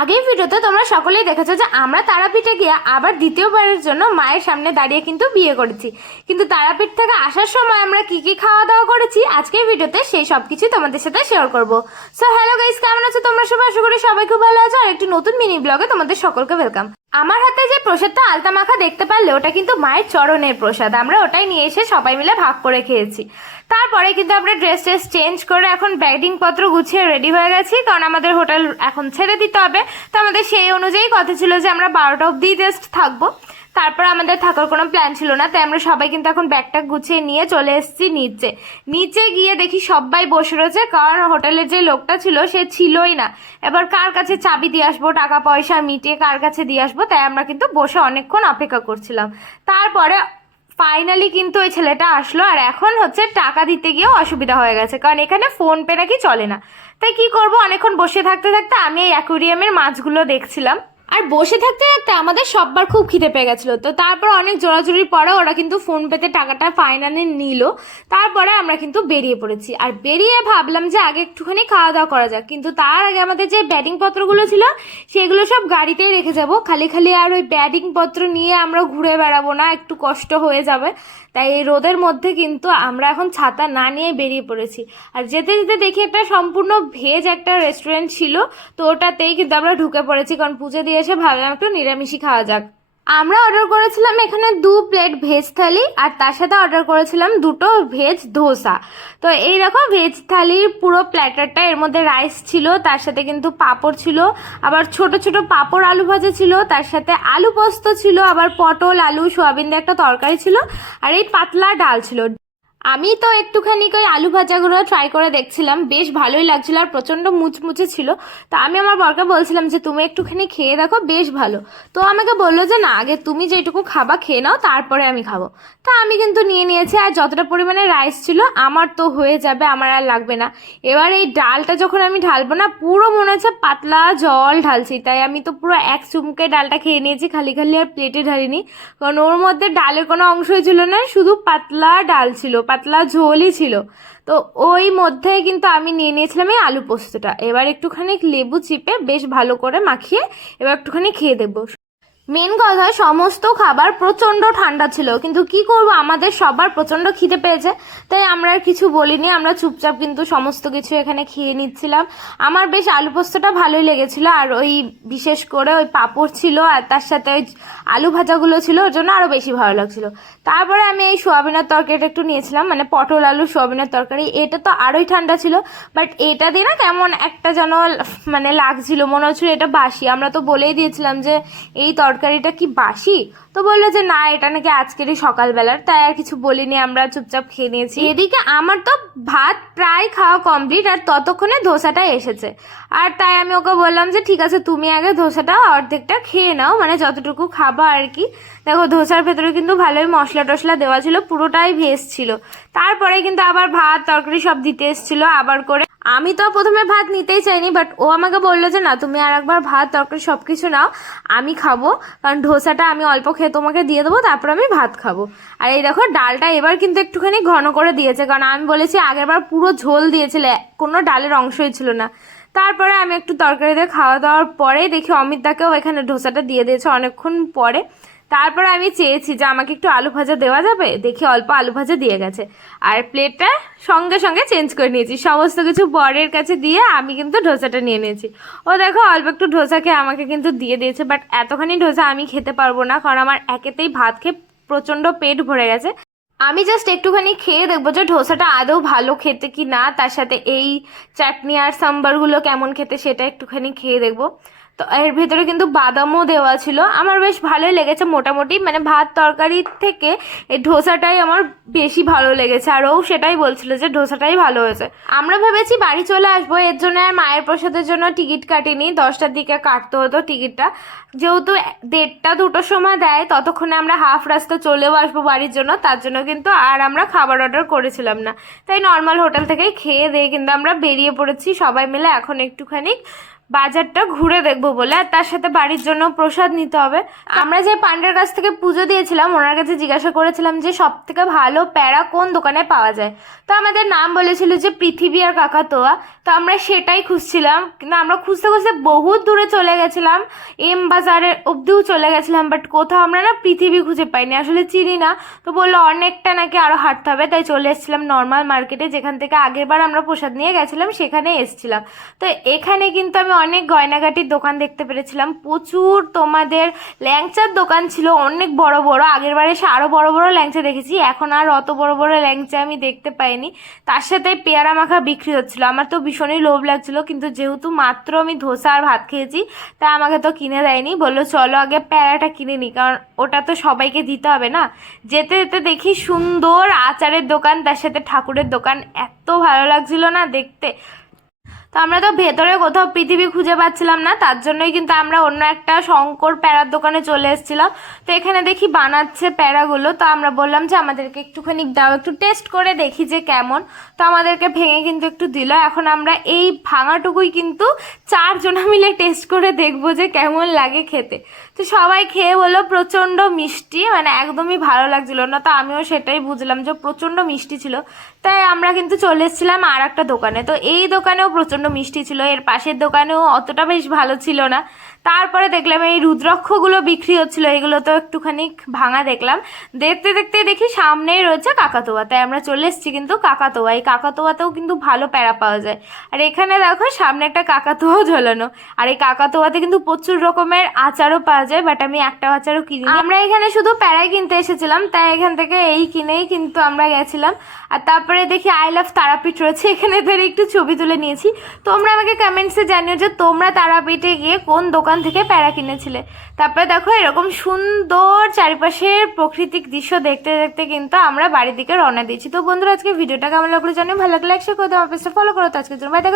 আগের ভিডিওতে তোমরা সকলেই দেখেছ যে আমরা তারাপীঠে গিয়ে আবার দ্বিতীয়বারের জন্য মায়ের সামনে দাঁড়িয়ে কিন্তু বিয়ে করেছি। কিন্তু তারাপীঠ থেকে আসার সময় আমরা কি কি খাওয়া দাওয়া করেছি, আজকের ভিডিওতে সেই সব কিছু তোমাদের সাথে শেয়ার করব। সো হ্যালো গাইস কেমন আছো? তোমরা সবাই? আশা করি সবাই খুব ভালো আছো। আর একটি নতুন মিনি ব্লগে তোমাদের সকলকে ওয়েলকাম আমার হাতে যে প্রসাদটা আলতা মাখা দেখতে পারলে, ওটা কিন্তু মায়ের চরণের প্রসাদ। আমরা ওটাই নিয়ে এসে সবাই মিলে ভাগ করে খেয়েছি। তারপরে কিন্তু আমরা ড্রেস ট্রেস চেঞ্জ করে এখন ব্যাগিং পত্র গুছিয়ে রেডি হয়ে গেছি, কারণ আমাদের হোটেল এখন ছেড়ে দিতে হবে। তো আমাদের সেই অনুযায়ী কথা ছিল যে আমরা বারোটা অবধি জাস্ট থাকব। তারপর আমাদের থাকার কোনো প্ল্যান ছিল না, তাই আমরা সবাই কিন্তু এখন ব্যাগটা গুছিয়ে নিয়ে চলে এসেছি নিচে। নিচে গিয়ে দেখি সবাই বসে রয়েছে, কারণ হোটেলের যে লোকটা ছিল সে ছিলই না। এবার কার কাছে চাবি দিয়ে আসব, টাকা পয়সা মিটিয়ে কার কাছে দিয়ে আসব, তাই আমরা কিন্তু বসে অনেকক্ষণ অপেক্ষা করছিলাম। তারপরে ফাইনালি কিন্তু ওই ছেলেটা আসলো, আর এখন হচ্ছে টাকা দিতে গিয়েও অসুবিধা হয়ে গেছে, কারণ এখানে ফোন পে নাকি চলে না। তাই কি করব, অনেকক্ষণ বসে থাকতে থাকতে আমি এই অ্যাকুরিয়ামের মাছগুলো দেখছিলাম। আর বসে থাকতে থাকতে আমাদের সববার খুব খিদে পেয়ে গেছিল। তো তারপর অনেক জোরাজুরির পরে ওরা কিন্তু ফোন পেতে টাকাটা ফাইনালি নিল। তারপরে আমরা কিন্তু বেরিয়ে পড়েছি। আর বেরিয়ে ভাবলাম যে আগে একটুখানি খাওয়া দাওয়া করা যাক। কিন্তু তার আগে আমাদের যে ব্যাটিং পত্রগুলো ছিল, সেগুলো সব গাড়িতেই রেখে যাব। খালি খালি আর ওই ব্যাটিং পত্র নিয়ে আমরা ঘুরে বেড়াবো না, একটু কষ্ট হয়ে যাবে। তাই এই রোদের মধ্যে কিন্তু আমরা এখন ছাতা না নিয়ে বেরিয়ে পড়েছি। আর যেতে যেতে দেখি একটা সম্পূর্ণ ভেজ একটা রেস্টুরেন্ট ছিল, তো ওটাতেই কিন্তু আমরা ঢুকে পড়েছি। কারণ পুজো দিয়ে এসে ভাবলাম একটু নিরামিষই খাওয়া যাক। আমরা অর্ডার করেছিলাম এখানে দু প্লেট ভেজ থালি আর তার সাথে অর্ডার করেছিলাম দুটো ভেজ ধোসা। তো এই দেখো ভেজ থালির পুরো প্ল্যাটারটা এর মধ্যে রাইস ছিল, তার সাথে কিন্তু পাঁপড় ছিল, আবার ছোট ছোট পাঁপড় আলু ভাজা ছিল, তার সাথে আলু পোস্ত ছিল, আবার পটল, আলু, সোয়াবিন দিয়ে একটা তরকারি ছিল, আর এই পাতলা ডাল ছিল। আমি তো একটুখানি ওই আলু ভাজাগুলো ট্রাই করে দেখছিলাম, বেশ ভালোই লাগছিল আর প্রচণ্ড মুচমুচে ছিল। তো আমি আমার বরকে বলছিলাম যে, তুমি একটুখানি খেয়ে দেখো, বেশ ভালো। তো আমাকে বলল যে, না, আগে তুমি যেটুকু খাবা খেয়ে নাও, তারপরে আমি খাব। তা আমি কিন্তু নিয়ে নিয়েছি আর যতটা পরিমাণে রাইস ছিল, আমার তো হয়ে যাবে, আমার আর লাগবে না। এবার এই ডালটা যখন আমি ঢালবো না, পুরো মনে হচ্ছে পাতলা জল ঢালছি। তাই আমি তো পুরো এক চুমকে ডালটা খেয়ে নিয়েছি, খালি খালি আর প্লেটে ঢালিনি। কারণ ওর মধ্যে ডালের কোনো অংশই ছিল না, শুধু পাতলা ডাল ছিল। পাতলা ঝোলই ছিল। তো ওই মধ্যে কিন্তু আমি নিয়ে নিয়েছিলাম এই আলু পোস্তটা। এবার একটুখানি লেবু চিপে বেশ ভালো করে মাখিয়ে এবার একটুখানি খেয়ে দেবো মেন কথা, সমস্ত খাবার প্রচণ্ড ঠান্ডা ছিল, কিন্তু কি করব, আমাদের সবার প্রচণ্ড খিদে পেয়েছে, তাই আমরা আর কিছু বলিনি, আমরা চুপচাপ কিন্তু সমস্ত কিছু এখানে খেয়ে নিচ্ছিলাম। আমার বেশ আলু পোস্তটা ভালোই লেগেছিল, আর ওই বিশেষ করে ওই পাঁপড় ছিল, আর তার সাথে ওই আলু ভাজাগুলো ছিল, ওর জন্য আরও বেশি ভালো লাগছিল। তারপরে আমি এই সোয়াবিনের তরকারিটা একটু নিয়েছিলাম মানে পটল আলু সোয়াবিনের তরকারি, এটা তো আরোই ঠান্ডা ছিল, বাট এটা দিয়ে না কেমন একটা যেন মানে লাগছিল, মনে হচ্ছিল এটা বাসি। আমরা তো বলেই দিয়েছিলাম যে, এই তরকারিটা কি বাসি? তো বলল যে, না, এটা নাকি আজকেরই সকালবেলার, তাই আর কিছু বলিনি, আমরা চুপচাপ খেয়ে নিয়েছি। এদিকে আমার তো ভাত প্রায় খাওয়া কমপ্লিট আর ততক্ষণে ধোসাটা এসেছে। আর তাই আমি ওকে বললাম যে, ঠিক আছে, তুমি আগে ধোসাটা অর্ধেকটা খেয়ে নাও মানে যতটুকু খাবা আর কি। দেখো, ধোসার ভেতরে কিন্তু ভালোই মশলা টশলা দেওয়া ছিল, পুরোটাই ভেজ ছিল। তারপরে কিন্তু আবার ভাত, তরকারি সব দিতে এসেছিল, আবার করে আমি তো প্রথমে ভাত নিতেই চাইনি বাট ও আমাকে বলল যে, না, তুমি আর একবার ভাত, তরকারি সব কিছু নাও, আমি খাব। কারণ ধোসাটা আমি অল্প খেয়ে তোমাকে দিয়ে দেবো, তারপর আমি ভাত খাব। আর এই দেখো, ডালটা এবার কিন্তু একটুখানি ঘন করে দিয়েছে, কারণ আমি বলেছি, আগেরবার পুরো ঝোল দিয়েছিলে, কোনো ডালের অংশই ছিল না। তারপরে আমি একটু তরকারি দিয়ে খাওয়া দাওয়ার পরে দেখি অমিত দাকেও এখানে ধোসাটা দিয়ে দিয়েছে অনেকক্ষণ পরে। তারপরে আমি চেয়েছি যে আমাকে একটু আলু ভাজা দেওয়া যাবে? দেখি অল্প আলু ভাজা দিয়ে গেছে। আর প্লেটটা সঙ্গে সঙ্গে চেঞ্জ করে নিয়েছি। সমস্ত কিছু বরের কাছে দিয়ে আমি কিন্তু ডোসাটা নিয়ে নিয়েছি। ও দেখো, অল্প একটু খেয়ে আমাকে কিন্তু দিয়ে দিয়েছে বাট এতখানি ডোসা আমি খেতে পারব না, কারণ আমার একেতেই ভাত খেয়ে প্রচণ্ড পেট ভরে গেছে। আমি জাস্ট একটুখানি খেয়ে দেখব যে ডোসাটা আদৌ ভালো খেতে কি না, তার সাথে এই চাটনি আর সাম্বারগুলো কেমন খেতে সেটা একটুখানি খেয়ে দেখব। তো এর ভেতরে কিন্তু বাদামও দেওয়া ছিল। আমার বেশ ভালোই লেগেছে মোটামুটি মানে ভাত তরকারির থেকে এই ধোসাটাই আমার বেশি ভালো লেগেছে। আর ও সেটাই বলছিল যে ধোসাটাই ভালো হয়েছে। আমরা ভেবেছি বাড়ি চলে আসব, এর জন্য আর মায়ের প্রসাদের জন্য টিকিট কাটিনি। দশটার দিকে কাটতে হতো টিকিটটা। যেহেতু দেড়টা দুটোর সময় দেয়, ততক্ষণে আমরা হাফ রাস্তা চলেও আসব বাড়ির জন্য। তার জন্য কিন্তু আর আমরা খাবার অর্ডার করেছিলাম না। তাই নর্মাল হোটেল থেকেই খেয়ে দিয়ে কিন্তু আমরা বেরিয়ে পড়েছি। সবাই মিলে এখন একটুখানি বাজারটা ঘুরে দেখব বলে, আর তার সাথে বাড়ির জন্য প্রসাদ নিতে হবে। আমরা যে পান্ডের কাছ থেকে পুজো দিয়েছিলাম, ওনার কাছে জিজ্ঞাসা করেছিলাম যে সব থেকে ভালো প্যাড়া কোন দোকানে পাওয়া যায়? তো আমাদের নাম বলেছিল যে, পৃথিবী আর কাকাতোয়া। তো আমরা সেটাই খুঁজছিলাম, কিন্তু আমরা খুঁজতে খুঁজতে বহুত দূরে চলে গেছিলাম। এম বাজারের অবধিও চলে গেছিলাম, বাট কোথাও আমরা না পৃথিবী খুঁজে পাইনি। আসলে চিনি না, তো বলল অনেকটা নাকি আরও হাঁটতে হবে, তাই চলে এসেছিলাম নর্মাল মার্কেটে যেখান থেকে আগেরবার আমরা প্রসাদ নিয়ে গেছিলাম, সেখানে এসেছিলাম। তো এখানে কিন্তু আমি অনেক গয়নাগাটির দোকান দেখতে পেরেছিলাম। প্রচুর তোমাদের ল্যাংচার দোকান ছিল, অনেক বড় বড়। আগের বারে এসে আরও বড় বড় ল্যাংচা দেখেছি, এখন আর অত বড় বড় ল্যাংচা আমি দেখতে পাইনি। তার সাথে পেয়ারা মাখা বিক্রি হচ্ছিল। আমার তো ভীষণই লোভ লাগছিল, কিন্তু যেহেতু মাত্র আমি ধোসা আর ভাত খেয়েছি তা আমাকে তো কিনে দেয়নি। বলল, চলো আগে প্যারাটা কিনে নিই কারণ ওটা তো সবাইকে দিতে হবে না। যেতে যেতে দেখি সুন্দর আচারের দোকান, তার সাথে ঠাকুরের দোকান। এত ভালো লাগছিল না দেখতে। তো আমরা তো ভেতরে কোথাও পৃথিবী খুঁজে পাচ্ছিলাম না, তার জন্যই কিন্তু আমরা অন্য একটা শঙ্কর প্যারার দোকানে চলে এসেছিলাম। তো এখানে দেখি বানাচ্ছে প্যারাগুলো, তো আমরা বললাম যে আমাদেরকে একটুখানি দাও, একটু টেস্ট করে দেখি যে কেমন। তো আমাদেরকে ভেঙে কিন্তু একটু দিল, এখন আমরা এই ভাঙাটুকুই কিন্তু চারজনা মিলে টেস্ট করে দেখব যে কেমন লাগে খেতে। তো সবাই খেয়ে বলল, প্রচণ্ড মিষ্টি। মানে একদমই ভালো লাগছিল না। তো আমিও সেটাই বুঝলাম যে প্রচণ্ড মিষ্টি ছিল। তাই আমরা কিন্তু চলে এসেছিলাম আর একটা দোকানে। তো এই দোকানেও প্রচণ্ড মিষ্টি ছিল। এর পাশের দোকানেও অতটা বেশ ভালো ছিল না। তারপরে দেখলাম এই রুদ্রাক্ষগুলো বিক্রি হচ্ছিল, এগুলো তো একটুখানি ভাঙা দেখলাম। দেখতে দেখতে দেখি সামনেই রয়েছে কাকাতোয়া, তাই আমরা চলে এসেছি কিন্তু কাকাতোয়া। এই কাকাতোয়াতেও কিন্তু ভালো প্যারা পাওয়া যায়। আর এখানে দেখো সামনে একটা কাকাতোয়াও ঝোলানো। আর এই কাকাতোয়াতে কিন্তু প্রচুর রকমের আচারও পাওয়া যায় বাট আমি একটা আচারও কিনি আমরা এখানে শুধু প্যারাই কিনতে এসেছিলাম, তাই এখান থেকে এই কিনেই কিন্তু আমরা গেছিলাম। আর তারপরে দেখি আই লাভ তারাপীঠ রয়েছে, এখানে ধরে একটু ছবি তুলে নিয়েছি। তোমরা আমাকে কমেন্টসে জানিও যে তোমরা তারাপীঠে গিয়ে কোন দোকান থেকে প্যারা কিনেছিলে। তারপরে দেখো এরকম সুন্দর চারিপাশের প্রাকৃতিক দৃশ্য দেখতে দেখতে কিন্তু আমরা বাড়ির দিকে রওনা দিয়েছি। তো বন্ধুরা, আজকে ভিডিওটা কেমন লাগল জানি ভালো লাগলে একসাথে ফলো করো তো আজকের জন্য বাই, দেখো